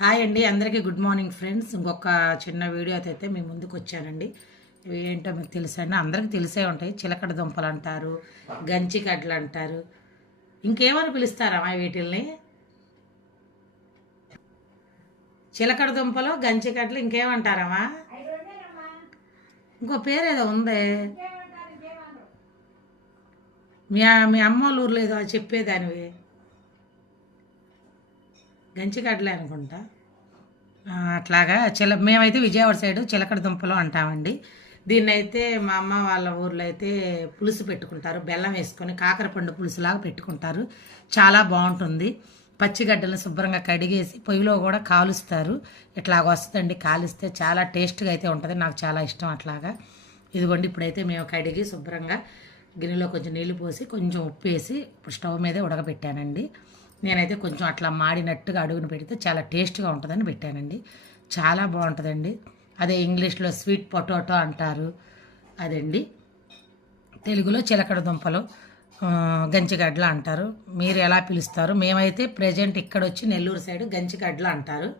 Hi అండి, అందరికీ good morning friends. ఇంకొక చిన్న వీడియోతో అయితే మీ ముందుకు వచ్చానండి. ఇవి ఏంటో మీకు తెలుసండి, అందరికీ తెలిసే ఉంటాయి. చిలకడ దుంపలు అంటారు, గంచికడ్లు అంటారు, ఇంకేమని పిలుస్తారమ్మా వీటిల్ని? చిలకడ దుంపలు, గంచికడ్లు ఇంకేమంటారమ్మా? ఇంకో పేరు ఏదో ఉందే, మీ మీ అమ్మ వాళ్ళ ఊర్లో ఏదో చెప్పేదానివి. గంచికడ్లే అనుకుంటా. అట్లాగా మేమైతే విజయవాడ సైడు చిలకడ దుంపలు అంటామండి. దీన్నైతే మా అమ్మ వాళ్ళ ఊర్లో అయితే పులుసు పెట్టుకుంటారు, బెల్లం వేసుకొని కాకరపండు పులుసులాగా పెట్టుకుంటారు. చాలా బాగుంటుంది. పచ్చిగడ్డలను శుభ్రంగా కడిగేసి పొయ్యిలో కూడా కాలుస్తారు. ఇట్లాగ వస్తుందండి, కాలిస్తే చాలా టేస్ట్గా అయితే ఉంటుంది. నాకు చాలా ఇష్టం అట్లాగా. ఇదిగోండి, ఇప్పుడైతే మేము కడిగి శుభ్రంగా గిన్నెలో కొంచెం నీళ్ళు పోసి కొంచెం ఉప్పు వేసి ఇప్పుడు స్టవ్ మీదే ఉడకబెట్టానండి. నేనైతే కొంచెం అట్లా మాడినట్టుగా అడుగును పెడితే చాలా టేస్ట్గా ఉంటుందని పెట్టానండి. చాలా బాగుంటుందండి. అదే ఇంగ్లీష్లో స్వీట్ పొటాటో అంటారు. అదండి తెలుగులో చిలకడ దుంపలు, గంచిగడ్డలు అంటారు. మీరు ఎలా పిలుస్తారు? మేమైతే ప్రజెంట్ ఇక్కడ వచ్చి నెల్లూరు సైడ్ గంచిగడ్డలు అంటారు.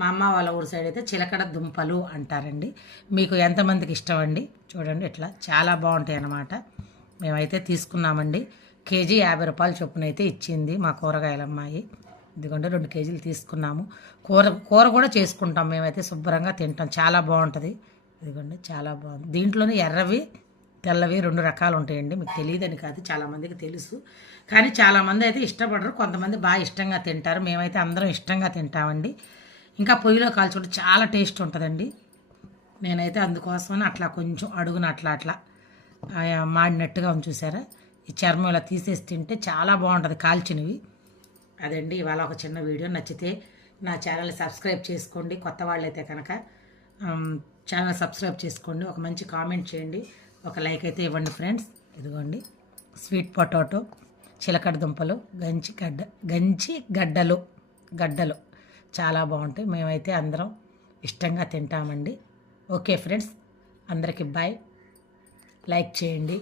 మా అమ్మ వాళ్ళ ఊరు సైడ్ అయితే చిలకడ దుంపలు అంటారండి. మీకు ఎంతమందికి ఇష్టం అండి? చూడండి, ఇట్లా చాలా బాగుంటాయి అన్నమాట. మేమైతే తీసుకున్నామండి. కేజీ 50 రూపాయలు చొప్పున అయితే ఇచ్చింది మా కూరగాయల అమ్మాయి. ఇదిగోండి 2 కేజీలు తీసుకున్నాము. కూర కూర కూడా చేసుకుంటాం మేమైతే, శుభ్రంగా తింటాం. చాలా బాగుంటుంది. ఇదిగోండి, చాలా బాగుంది. దీంట్లోనే ఎర్రవి తెల్లవి 2 రకాలు ఉంటాయండి. మీకు తెలియదని కాదు, చాలామందికి తెలుసు. కానీ చాలామంది అయితే ఇష్టపడరు, కొంతమంది బాగా ఇష్టంగా తింటారు. మేమైతే అందరం ఇష్టంగా తింటామండి. ఇంకా పొయ్యిలో కాల్చుకుంటే చాలా టేస్ట్ ఉంటుందండి. నేనైతే అందుకోసమని అట్లా కొంచెం అడుగున అట్లా మాడినట్టుగా చూసారా, ఈ చర్మం ఇలా తీసేసి తింటే చాలా బాగుంటుంది కాల్చినవి. అదండి ఇవాళ ఒక చిన్న వీడియో. నచ్చితే నా ఛానల్ని సబ్స్క్రైబ్ చేసుకోండి. కొత్త వాళ్ళైతే కనుక ఛానల్ సబ్స్క్రైబ్ చేసుకోండి. ఒక మంచి కామెంట్ చేయండి, ఒక లైక్ అయితే ఇవ్వండి ఫ్రెండ్స్. ఇదిగోండి, స్వీట్ పొటాటో, చిలకడ దుంపలు, గడ్డలు చాలా బాగుంటాయి. మేమైతే అందరం ఇష్టంగా తింటామండి. ఓకే ఫ్రెండ్స్, అందరికీ బాయ్. లైక్ చేయండి.